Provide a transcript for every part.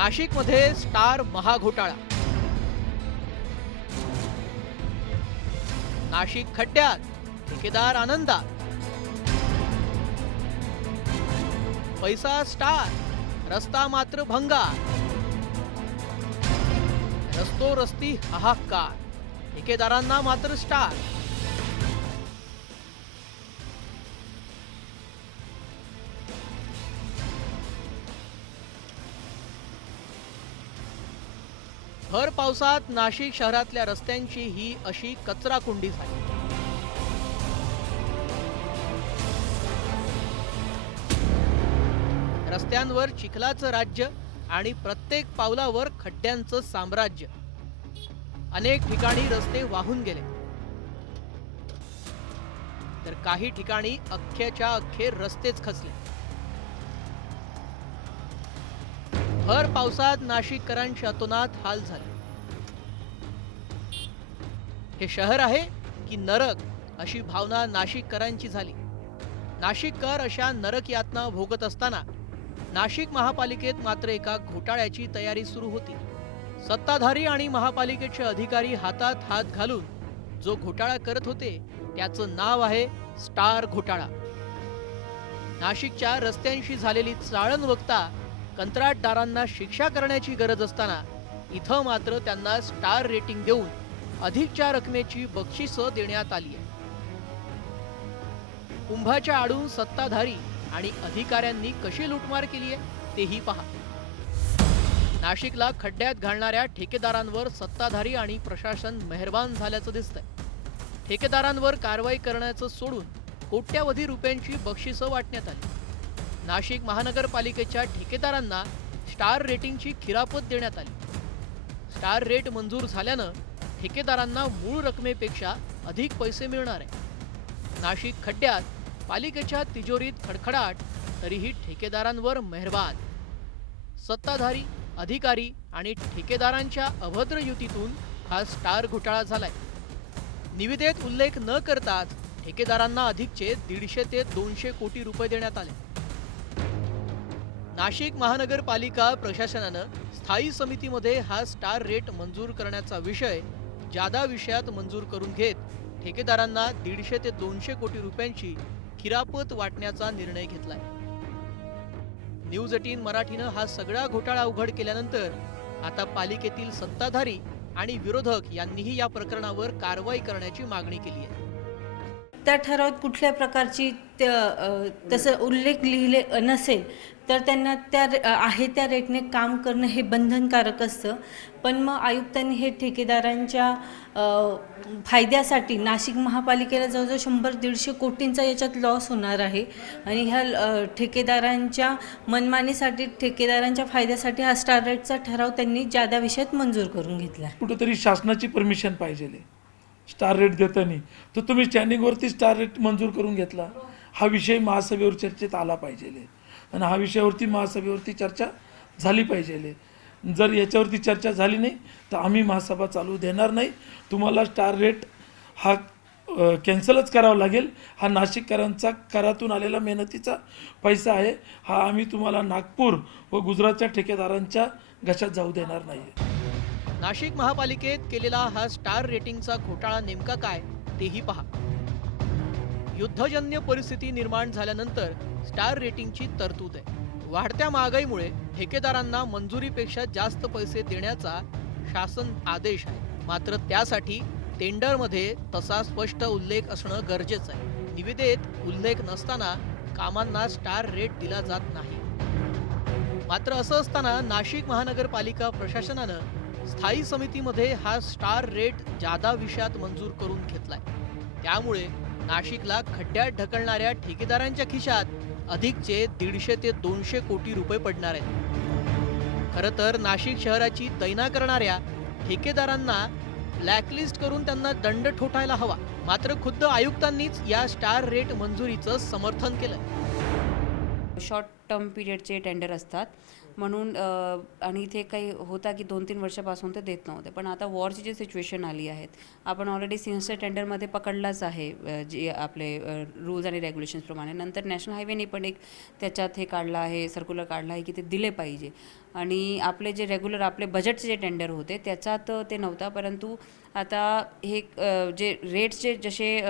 नाशिकमध्ये स्टार महाघोटाळा. नाशिक खड्ड्यात, ठेकेदार आनंदात. पैसा स्टार, रस्ता मात्र भंगार. रस्तो रस्ती हाहाकार, ठेकेदारांना मात्र स्टार. भर पावसात नाशिक शहरातल्या रस्त्यांची ही अशी कचराकुंडी झाली. रस्त्यांवर चिखलाचं राज्य आणि प्रत्येक पावलावर खड्ड्यांचं साम्राज्य. अनेक ठिकाणी रस्ते वाहून गेले, तर काही ठिकाणी अख्ख्याच्या अख्खे रस्तेच खचले. भर पावसात नाशिककरांचे अतोनात हाल झाले. हे शहर आहे की नरक, अशी भावना नाशिककरांची झाली. नाशिककर अशा नरक यातना भोगत असताना नाशिक महापालिकेत मात्र एका घोटाळ्याची तयारी सुरू होती. सत्ताधारी आणि महापालिकेचे अधिकारी हातात हात घालून जो घोटाळा करत होते त्याचं नाव आहे स्टार घोटाळा. नाशिकच्या रस्त्यांशी झालेली चाळण बघता कंत्राटदारांना शिक्षा करण्याची गरज असताना इथं मात्र त्यांना स्टार रेटिंग देऊन अधिकच्या रकमेची बक्षिसं देण्यात आली आहे. कुंभाच्या आडून सत्ताधारी आणि अधिकाऱ्यांनी कशी लूटमार केली आहे तेही पहा. नाशिकला खड्ड्यात घालणाऱ्या ठेकेदारांवर सत्ताधारी आणि प्रशासन मेहरबान झाल्याचं दिसतंय. ठेकेदारांवर कारवाई करण्याचं सोडून कोट्यावधी रुपयांची बक्षिसं वाटण्यात आली. नाशिक महानगरपालिकेच्या ठेकेदारांना स्टार रेटिंगची खिरापत देण्यात आली. स्टार रेट मंजूर झाल्यानं ठेकेदारांना मूळ रकमेपेक्षा अधिक पैसे मिळणार आहे. नाशिक खड्ड्यात, पालिकेच्या तिजोरीत खडखडाट, तरीही ठेकेदारांवर मेहरबान. सत्ताधारी, अधिकारी आणि ठेकेदारांच्या अभद्र युतीतून हा स्टार घोटाळा झालाय. निविदेत उल्लेख न करताच ठेकेदारांना अधिकचे 150 ते 200 कोटी रुपये देण्यात आले. नाशिक महानगरपालिका प्रशासनानं स्थायी समितीमध्ये हा स्टार रेट मंजूर करण्याचा विषय जादा विषयात मंजूर करून घेत ठेकेदारांना 150 ते 200 कोटी रुपयांची खिरापत वाटण्याचा निर्णय घेतलाय. न्यूज 18 मराठीनं हा सगळा घोटाळा उघड केल्यानंतर आता पालिकेतील सत्ताधारी आणि विरोधक यांनीही या प्रकरणावर कारवाई करण्याची मागणी केली आहे. त्या ठरावात कुठल्या प्रकारची तसं उल्लेख लिहिले नसेल तर त्यांना त्या रेटने काम करणं हे बंधनकारक असतं. पण मग आयुक्तांनी हे ठेकेदारांच्या फायद्यासाठी नाशिक महापालिकेला जवळजवळ 100-150 कोटींचा याच्यात लॉस होणार आहे आणि ह्या ठेकेदारांच्या मनमानीसाठी, ठेकेदारांच्या फायद्यासाठी हा स्टार रेटचा ठराव त्यांनी जादा विषयात मंजूर करून घेतला. कुठेतरी शासनाची परमिशन पाहिजे स्टार रेट देताना, तर तुम्ही स्टँडिंगवरती स्टार रेट मंजूर करून घेतला. हा विषय महासभेवर चर्चेत आला पाहिजे आणि हा विषयावरती महासभेवरती चर्चा झाली पाहिजे. जर याच्यावरती चर्चा झाली नाही तर आम्ही महासभा चालू देणार नाही. तुम्हाला स्टार रेट हा कॅन्सलच करावा लागेल. हा नाशिककरांचा करातून आलेला मेहनतीचा पैसा आहे. हा आम्ही तुम्हाला नागपूर व गुजरातच्या ठेकेदारांच्या घशात जाऊ देणार नाही. नाशिक महापालिकेत केलेला हा स्टार रेटिंगचा घोटाळा नेमका काय तेही पहा. युद्धजन्य परिस्थिती निर्माण झाल्यानंतर स्टार रेटिंगची तरतूद आहे. वाढत्या महागाईमुळे ठेकेदारांना मंजुरीपेक्षा जास्त पैसे देण्याचा शासन आदेश आहे. मात्र त्यासाठी टेंडरमध्ये तसा स्पष्ट उल्लेख असणं गरजेचं आहे. निविदेत उल्लेख नसताना कामांना स्टार रेट दिला जात नाही. मात्र असं असताना नाशिक महानगरपालिका प्रशासनानं स्थायी समितीमध्ये हा स्टार रेट जादा विषयात मंजूर करून घेतलाय. त्यामुळे नाशिकला खड्ड्यात ढकलणाऱ्या ठेकेदारांच्या खिशात अधिकचे 150 ते 200 कोटी रुपये पडणार आहेत. खरं तर नाशिक शहराची दैना करणाऱ्या ठेकेदारांना ब्लॅकलिस्ट करून त्यांना दंड ठोठायला हवा. मात्र खुद्द आयुक्तांनीच या स्टार रेट मंजुरीचं समर्थन केलं. शॉर्ट टर्म पिरियडचे टेंडर असतात म्हणून आणि इथे काही होता की 2-3 वर्षापासून ते देत नव्हते. पण आता वॉरची जी सिच्युएशन आली आहेत, आपण ऑलरेडी सिन्सर टेंडरमध्ये पकडलाच आहे जे आपले रूल्स आणि रेग्युलेशन्सप्रमाणे. नंतर नॅशनल हायवेने पण एक त्याच्यात हे काढलं आहे, सर्क्युलर काढला आहे की ते दिले पाहिजे. आणि आपले जे रेग्युलर आपले बजेटचे जे टेंडर होते त्याच्यात ते नव्हता, परंतु आता हे जे रेट्सचे जसे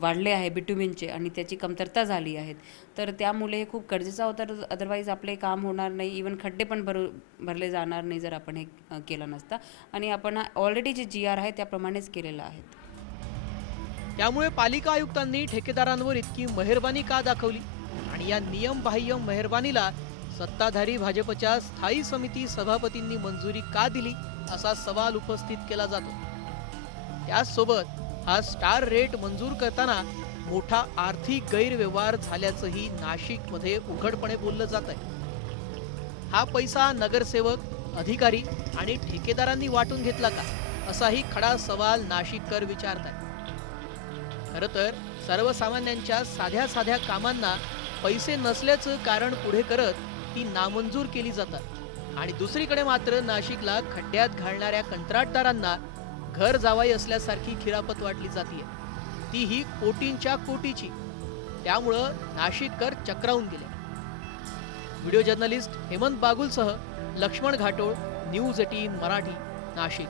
वाढले आहे बिट्युमिनचे आणि त्याची कमतरता झाली आहेत, तर त्यामुळे हे खूप गरजेचं होतं. अदरवाईज आपले काम होणार नाही, इवन खड्डे पण भरले जाणार नाही जर आपण हे केलं नसता. आणि आपण ऑलरेडी जे GR आहे त्याप्रमाणेच केलेलं आहे. त्यामुळे पालिका आयुक्तांनी ठेकेदारांवर इतकी मेहरबानी का दाखवली आणि या नियमबाह्य मेहरबानीला सत्ताधारी भाजपच्या स्थायी समिती सभापतींनी मंजुरी का दिली असा सवाल उपस्थित केला जातो. त्याचसोबत हा स्टार रेट मंजूर करताना मोठा आर्थिक गैरव्यवहार झाल्याचंही नाशिकमध्ये उघडपणे बोललं जात आहे. हा पैसा नगरसेवक, अधिकारी आणि ठेकेदारांनी वाटून घेतला का असाही खडा सवाल नाशिककर विचारतात. खरं तर सर्वसामान्यांच्या साध्या साध्या कामांना पैसे नसल्याचं कारण पुढे करत ती नामंजूर केली जातात आणि दुसरीकडे मात्र नाशिकला खड्ड्यात घालणाऱ्या कंत्राटदारांना घर जावाई असल्यासारखी खिरापत वाटली जाते, तीही कोटींच्या कोटीची. त्यामुळं नाशिककर चक्रावून गेले. व्हिडिओ जर्नलिस्ट हेमंत बागुलसह लक्ष्मण घाटोळ, न्यूज 18 मराठी, नाशिक.